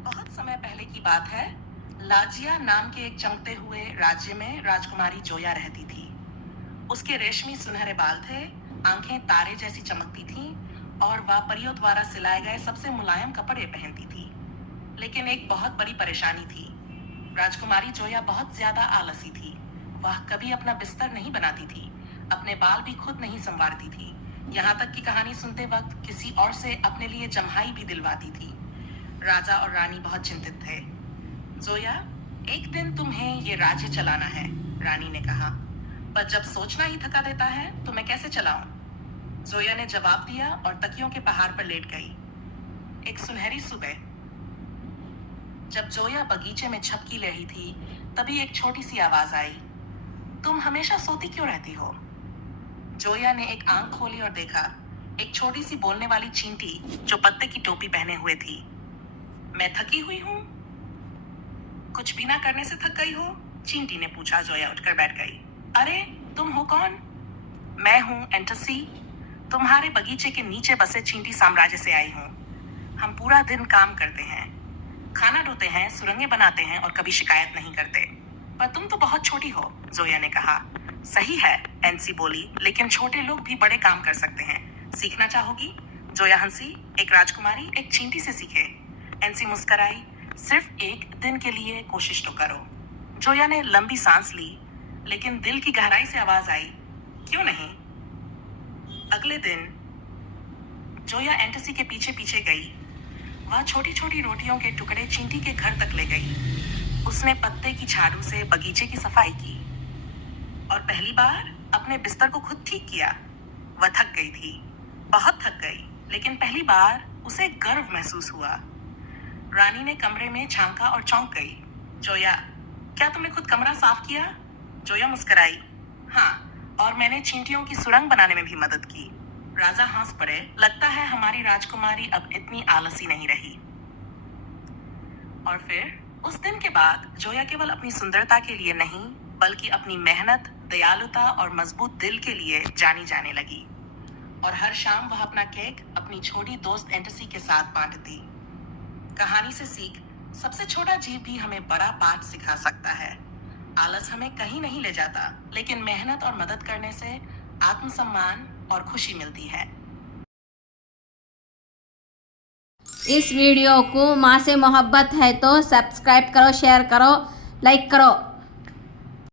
बहुत समय पहले की बात है। लाजिया नाम के एक चमकते हुए राज्य में राजकुमारी जोया रहती थी। उसके रेशमी सुनहरे बाल थे, आंखें तारे जैसी चमकती थीं और वह परियों द्वारा सिलाए गए सबसे मुलायम कपड़े पहनती थी। लेकिन एक बहुत बड़ी परेशानी थी। राजकुमारी जोया बहुत ज्यादा आलसी थी। वह कभी अपना बिस्तर नहीं बनाती थी, अपने बाल भी खुद नहीं संवारती थी, यहाँ तक कि कहानी सुनते वक्त किसी और से अपने लिए जम्हाई भी दिलवाती थी। राजा और रानी बहुत चिंतित थे। जोया, एक दिन तुम्हें ये राज्य चलाना है, रानी ने कहा। पर जब सोचना ही थका देता है तो मैं कैसे चलाऊं? जोया ने जवाब दिया और तकियों के पहाड़ पर लेट गई। एक सुनहरी सुबह, जब जोया बगीचे में झपकी ले रही थी, तभी एक छोटी सी आवाज आई। तुम हमेशा सोती क्यों रहती हो? जोया ने एक आंख खोली और देखा, एक छोटी सी बोलने वाली चींटी जो पत्ते की टोपी पहने हुए थी। मैं थकी हुई हूँ। कुछ भी ना करने से थक गई हो? चींटी ने पूछा। जोया उठकर बैठ गई। अरे, तुम हो कौन? मैं हूँ एंटसी, तुम्हारे बगीचे के नीचे बसे चींटी साम्राज्य से आई हूँ। हम पूरा दिन काम करते हैं, खाना ढोते हैं, सुरंगें बनाते हैं और कभी शिकायत नहीं करते। पर तुम तो बहुत छोटी हो, जोया ने कहा। सही है, एनसी बोली, लेकिन छोटे लोग भी बड़े काम कर सकते हैं। सीखना चाहोगी? जोया हंसी। एक राजकुमारी एक चींटी से सीखे। एनसी मुस्कराई। सिर्फ एक दिन के लिए कोशिश तो करो। जोया ने लंबी सांस ली, लेकिन दिल की गहराई से आवाज आई, क्यों नहीं? अगले दिन जोया एंटसी के पीछे पीछे गई। वह छोटी छोटी रोटियों के टुकड़े चींटी के घर तक ले गई। उसने पत्ते की झाड़ू से बगीचे की सफाई की और पहली बार अपने बिस्तर को खुद ठीक किया। वह थक गई थी, बहुत थक गई, लेकिन पहली बार उसे गर्व महसूस हुआ। रानी ने कमरे में झांका और चौंक गई। जोया, क्या तुमने खुद कमरा साफ किया? जोया मुस्कुराई। हाँ, और मैंने चींटियों की सुरंग बनाने में भी मदद की। राजा हंस पड़े। लगता है हमारी राजकुमारी अब इतनी आलसी नहीं रही। और फिर उस दिन के बाद जोया केवल अपनी सुंदरता के लिए नहीं, बल्कि अपनी मेहनत, दयालुता और मजबूत दिल के लिए जानी जाने लगी। और हर शाम वह अपना केक अपनी छोटी दोस्त एंटसी के साथ बांटती। कहानी से सीख, सबसे छोटा जीव भी हमें बड़ा पाठ सिखा सकता है। आलस हमें कहीं नहीं ले जाता, लेकिन मेहनत और मदद करने से आत्मसम्मान और खुशी मिलती है। इस वीडियो को माँ से मोहब्बत है तो सब्सक्राइब करो, शेयर करो, लाइक करो।